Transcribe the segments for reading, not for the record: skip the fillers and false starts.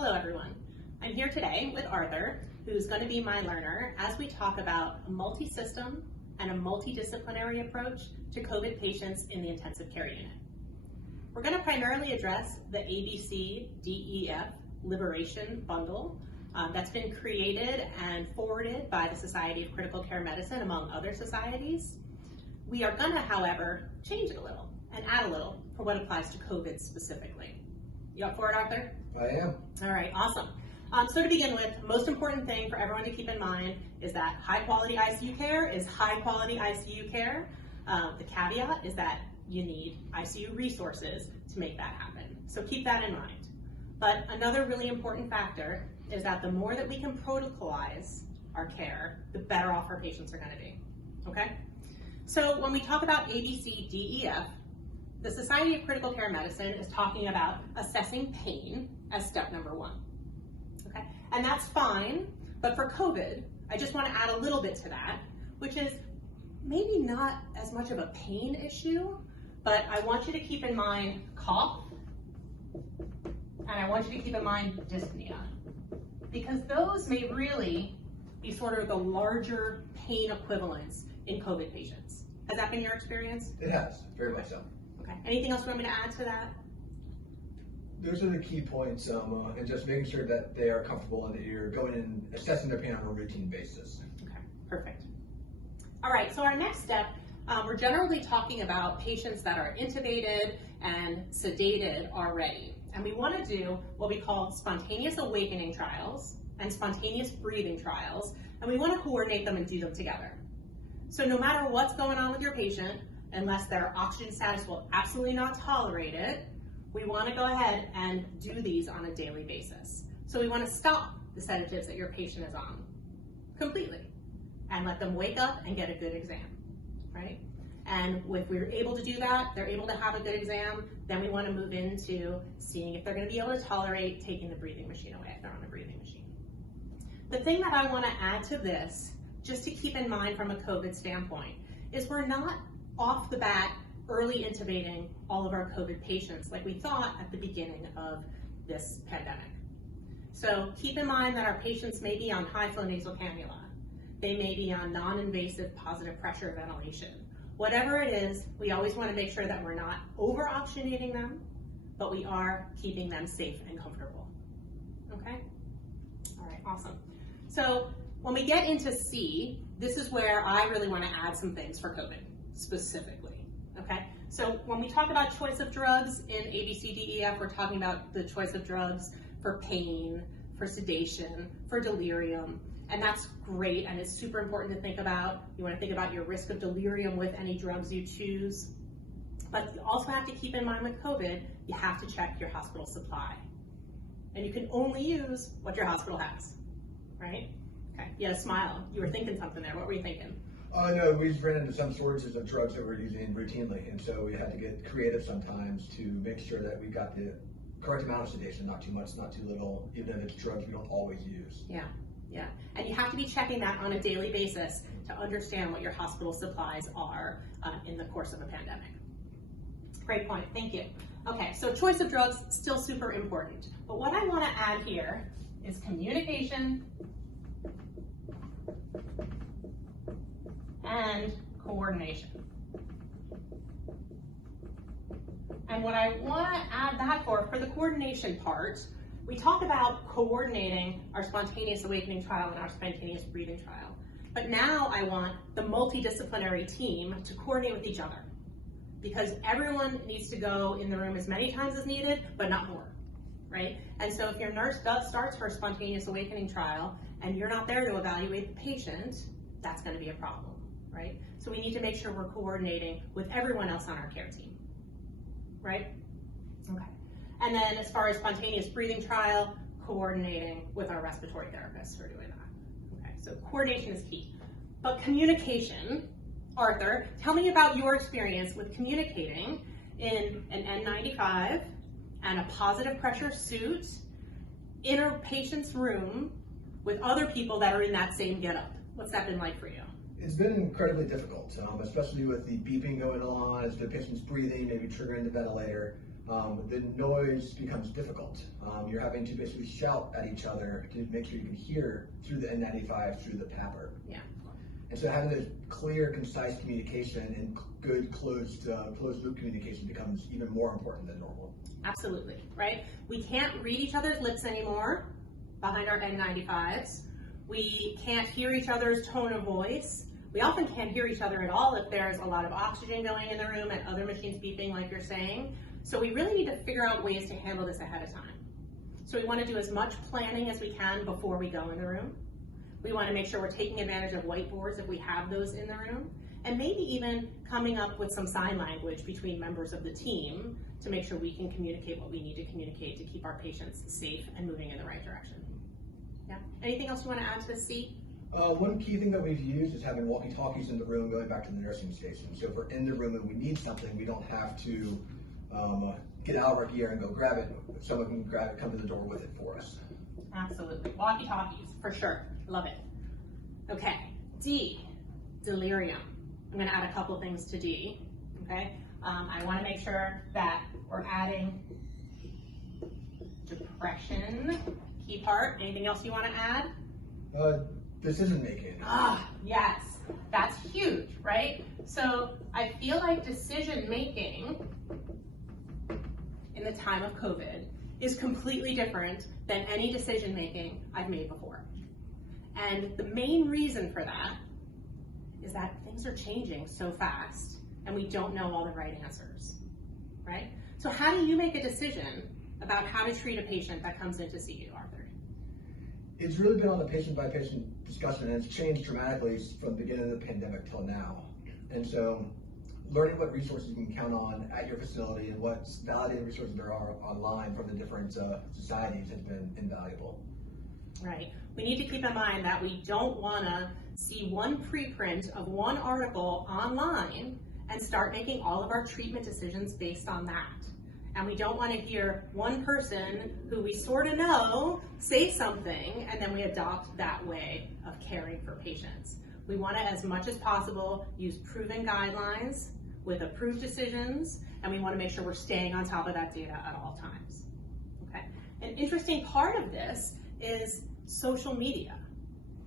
Hello everyone. I'm here today with Arthur, who's going to be my learner as we talk about a multi-system and a multidisciplinary approach to COVID patients in the intensive care unit. We're going to primarily address the ABCDEF Liberation Bundle that's been created and forwarded by the Society of Critical Care Medicine, among other societies. We are going to, however, change it a little and add a little for what applies to COVID specifically. You up for it, Arthur? I am. All right, awesome. So to begin with, most important thing for everyone to keep in mind is that high quality ICU care is high quality ICU care. The caveat is that you need ICU resources to make that happen. So keep that in mind. But another really important factor is that the more that we can protocolize our care, the better off our patients are going to be. Okay? So when we talk about ABCDEF, the Society of Critical Care Medicine is talking about assessing pain as step number one. Okay? And that's fine, but for COVID, I just want to add a little bit to that, which is maybe not as much of a pain issue, but I want you to keep in mind cough, and I want you to keep in mind dyspnea, because those may really be sort of the larger pain equivalents in COVID patients. Has that been your experience? It has, very much so. Okay. Anything else you want me to add to that? Those are the key points, and just making sure that they are comfortable and that you're going and assessing their pain on a routine basis. Okay, perfect. All right, so our next step, we're generally talking about patients that are intubated and sedated already. And we want to do what we call spontaneous awakening trials and spontaneous breathing trials, and we want to coordinate them and do them together. So no matter what's going on with your patient, unless their oxygen status will absolutely not tolerate it, we want to go ahead and do these on a daily basis. So we want to stop the sedatives that your patient is on completely and let them wake up and get a good exam, right? And if we're able to do that, they're able to have a good exam, then we want to move into seeing if they're going to be able to tolerate taking the breathing machine away if they're on a breathing machine. The thing that I want to add to this, just to keep in mind from a COVID standpoint, is we're not off the bat early intubating all of our COVID patients like we thought at the beginning of this pandemic. So keep in mind that our patients may be on high flow nasal cannula. They may be on non-invasive positive pressure ventilation. Whatever it is, we always want to make sure that we're not over-oxygenating them, but we are keeping them safe and comfortable. Okay? All right, awesome. So when we get into C, this is where I really want to add some things for COVID specifically. Okay? So when we talk about choice of drugs in ABCDEF, we're talking about the choice of drugs for pain, for sedation, for delirium. And that's great, and it's super important to think about. You want to think about your risk of delirium with any drugs you choose. But you also have to keep in mind with COVID, you have to check your hospital supply. And you can only use what your hospital has, right? Okay, you had a smile. You were thinking something there. What were you thinking? No, we just ran into some shortages of drugs that we're using routinely, and so we had to get creative sometimes to make sure that we got the correct amount of sedation, not too much, not too little, even if it's drugs we don't always use. Yeah, and you have to be checking that on a daily basis to understand what your hospital supplies are in the course of a pandemic. Great point, thank you. Okay, so choice of drugs, still super important. But what I want to add here is communication and coordination. And what I want to add that for the coordination part, we talk about coordinating our spontaneous awakening trial and our spontaneous breathing trial. But now I want the multidisciplinary team to coordinate with each other, because everyone needs to go in the room as many times as needed, but not more, right? And so if your nurse starts her spontaneous awakening trial and you're not there to evaluate the patient, that's going to be a problem, right? So we need to make sure we're coordinating with everyone else on our care team, right? Okay. And then as far as spontaneous breathing trial, coordinating with our respiratory therapists for doing that. Okay, so coordination is key. But communication, Arthur, tell me about your experience with communicating in an N95 and a positive pressure suit in a patient's room with other people that are in that same getup. What's that been like for you? It's been incredibly difficult, especially with the beeping going on as the patient's breathing, maybe triggering the ventilator. the noise becomes difficult. You're having to basically shout at each other to make sure you can hear through the N95, through the PAPR. Yeah. And so having this clear, concise communication and good closed loop communication becomes even more important than normal. Absolutely, right? We can't read each other's lips anymore behind our N95s. We can't hear each other's tone of voice. We often can't hear each other at all if there's a lot of oxygen going in the room and other machines beeping like you're saying. So we really need to figure out ways to handle this ahead of time. So we want to do as much planning as we can before we go in the room. We want to make sure we're taking advantage of whiteboards if we have those in the room, and maybe even coming up with some sign language between members of the team to make sure we can communicate what we need to communicate to keep our patients safe and moving in the right direction. Yeah. Anything else you want to add to this, C? One key thing that we've used is having walkie-talkies in the room going back to the nursing station. So if we're in the room and we need something, we don't have to get out of our gear and go grab it. Someone can grab it, come to the door with it for us. Absolutely. Walkie-talkies, for sure. Love it. Okay. D, delirium. I'm going to add a couple things to D. Okay. I want to make sure that we're adding depression, key part. Anything else you want to add? Decision making. Yes, that's huge, right? So I feel like decision making in the time of COVID is completely different than any decision making I've made before. And the main reason for that is that things are changing so fast and we don't know all the right answers, right? So how do you make a decision about how to treat a patient that comes in to see you, Arthur? It's really been on a patient-by-patient discussion, and it's changed dramatically from the beginning of the pandemic till now. And so learning what resources you can count on at your facility and what validated resources there are online from the different societies has been invaluable. Right. We need to keep in mind that we don't want to see one preprint of one article online and start making all of our treatment decisions based on that. And we don't want to hear one person who we sort of know say something and then we adopt that way of caring for patients. We want to, as much as possible, use proven guidelines with approved decisions, and we want to make sure we're staying on top of that data at all times. Okay. An interesting part of this is social media,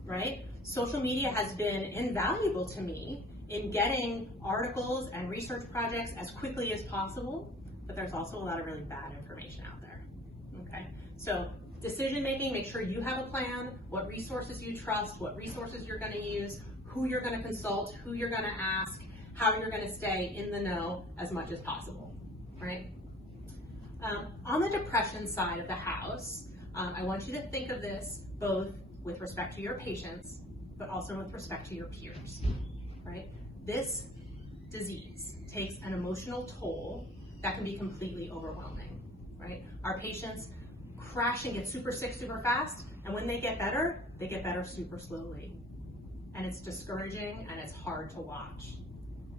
right? Social media has been invaluable to me in getting articles and research projects as quickly as possible, but there's also a lot of really bad information out there, okay? So decision making, make sure you have a plan, what resources you trust, what resources you're gonna use, who you're gonna consult, who you're gonna ask, how you're gonna stay in the know as much as possible, right? On the depression side of the house, I want you to think of this both with respect to your patients, but also with respect to your peers, right? This disease takes an emotional toll that can be completely overwhelming, right? Our patients crash and get super sick super fast, and when they get better super slowly. And it's discouraging and it's hard to watch.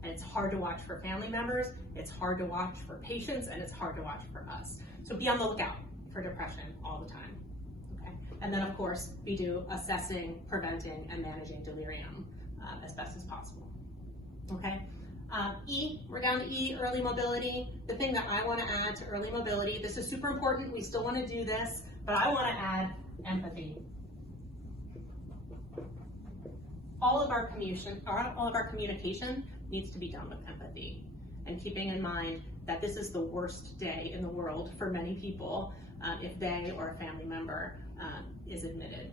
And it's hard to watch for family members, it's hard to watch for patients, and it's hard to watch for us. So be on the lookout for depression all the time, okay? And then of course, we do assessing, preventing, and managing delirium as best as possible, okay? E, we're down to E, early mobility. The thing that I want to add to early mobility, this is super important, we still want to do this, but I want to add empathy. All of our communication needs to be done with empathy and keeping in mind that this is the worst day in the world for many people if they or a family member is admitted.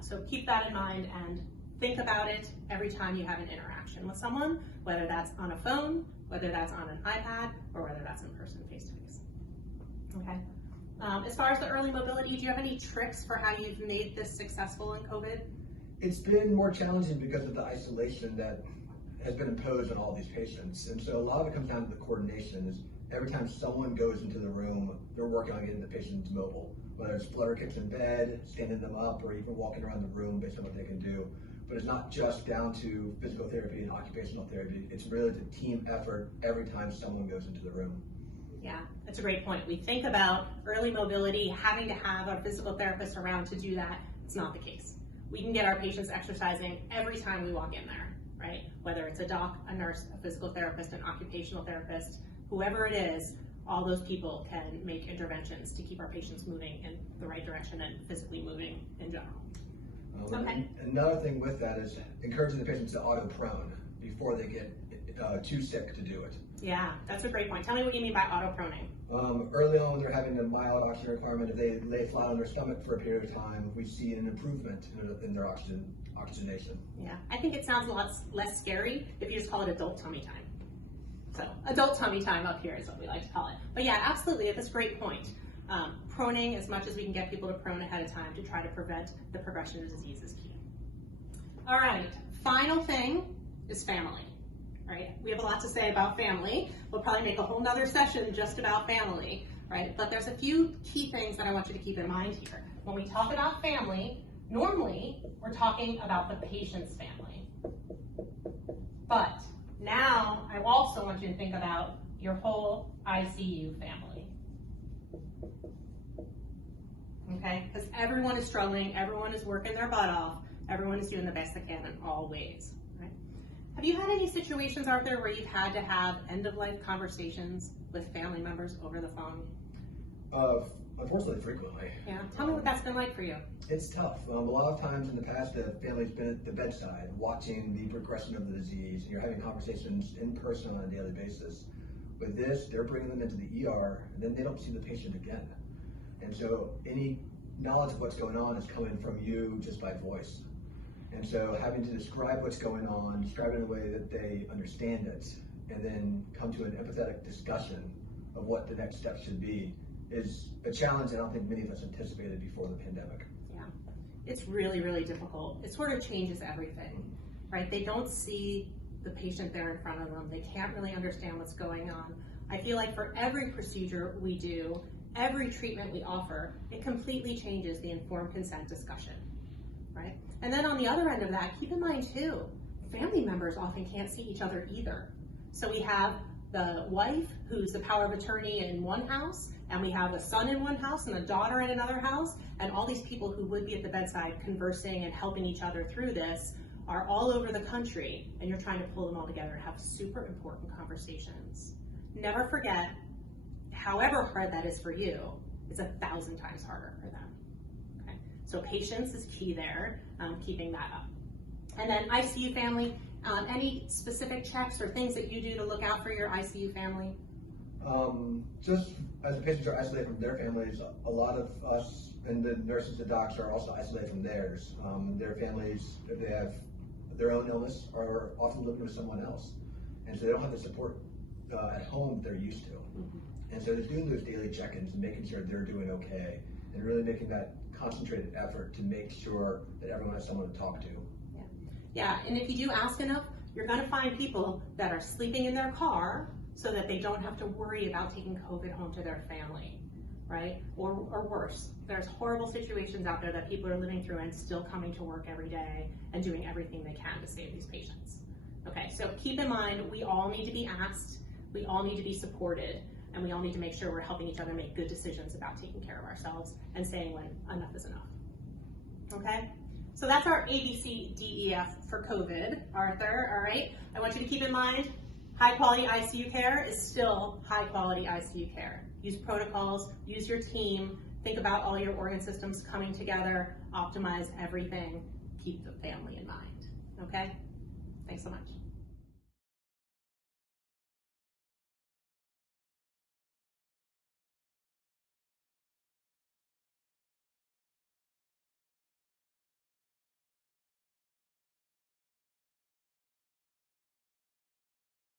So keep that in mind and think about it every time you have an interaction with someone, whether that's on a phone, whether that's on an iPad, or whether that's in person, face-to-face. Okay. As far as the early mobility, do you have any tricks for how you've made this successful in COVID? It's been more challenging because of the isolation that has been imposed on all these patients. And so a lot of it comes down to the coordination. Is every time someone goes into the room, they're working on getting the patient mobile, whether it's flutter kicks in bed, standing them up, or even walking around the room based on what they can do. But it's not just down to physical therapy and occupational therapy. It's really the team effort every time someone goes into the room. Yeah, that's a great point. We think about early mobility, having to have a physical therapist around to do that. It's not the case. We can get our patients exercising every time we walk in there, right? Whether it's a doc, a nurse, a physical therapist, an occupational therapist, whoever it is, all those people can make interventions to keep our patients moving in the right direction and physically moving in general. Okay. Another thing with that is encouraging the patients to auto-prone before they get too sick to do it. Yeah, that's a great point. Tell me what you mean by auto-proning. Early on, when they're having a mild oxygen requirement, if they lay flat on their stomach for a period of time, we see an improvement in their oxygenation. Yeah, I think it sounds a lot less scary if you just call it adult tummy time. So adult tummy time up here is what we like to call it. But yeah, absolutely, that's a great point. Proning as much as we can get people to prone ahead of time to try to prevent the progression of disease is key. All right, final thing is family. Right? We have a lot to say about family. We'll probably make a whole nother session just about family, right? But there's a few key things that I want you to keep in mind here. When we talk about family, normally we're talking about the patient's family. But now I also want you to think about your whole ICU family. Okay? Because everyone is struggling, everyone is working their butt off, everyone is doing the best they can in all ways. Have you had any situations out there where you've had to have end-of-life conversations with family members over the phone? Unfortunately, frequently. Yeah, tell me what that's been like for you. It's tough. A lot of times in the past, the family's been at the bedside watching the progression of the disease, and you're having conversations in person on a daily basis. With this, they're bringing them into the ER, and then they don't see the patient again. And so any knowledge of what's going on is coming from you just by voice. And so having to describe what's going on, describe it in a way that they understand it, and then come to an empathetic discussion of what the next step should be is a challenge I don't think many of us anticipated before the pandemic. Yeah, it's really, really difficult. It sort of changes everything, right? They don't see the patient there in front of them. They can't really understand what's going on. I feel like for every procedure we do, every treatment we offer, it completely changes the informed consent discussion, right? And then on the other end of that, keep in mind too, family members often can't see each other either. So we have the wife who's the power of attorney in one house, and we have a son in one house and a daughter in another house, and all these people who would be at the bedside conversing and helping each other through this are all over the country, and you're trying to pull them all together and have super important conversations. Never forget, however hard that is for you, it's 1,000 times harder for them. So patience is key there, keeping that up. And then ICU family, any specific checks or things that you do to look out for your ICU family? Just as the patients are isolated from their families, a lot of us and the nurses and docs are also isolated from theirs. Their families, if they have their own illness, are often living with someone else. And so they don't have the support at home they're used to. Mm-hmm. And so they're doing those daily check-ins and making sure they're doing okay, and really making that concentrated effort to make sure that everyone has someone to talk to. Yeah, and if you do ask enough, you're going to find people that are sleeping in their car so that they don't have to worry about taking COVID home to their family, right? Or worse, there's horrible situations out there that people are living through and still coming to work every day and doing everything they can to save these patients. Okay, so keep in mind, we all need to be asked, we all need to be supported, and we all need to make sure we're helping each other make good decisions about taking care of ourselves and saying when enough is enough. Okay? So that's our ABCDEF for COVID, Arthur, all right? I want you to keep in mind, high quality ICU care is still high quality ICU care. Use protocols, use your team, think about all your organ systems coming together, optimize everything, keep the family in mind, okay? Thanks so much.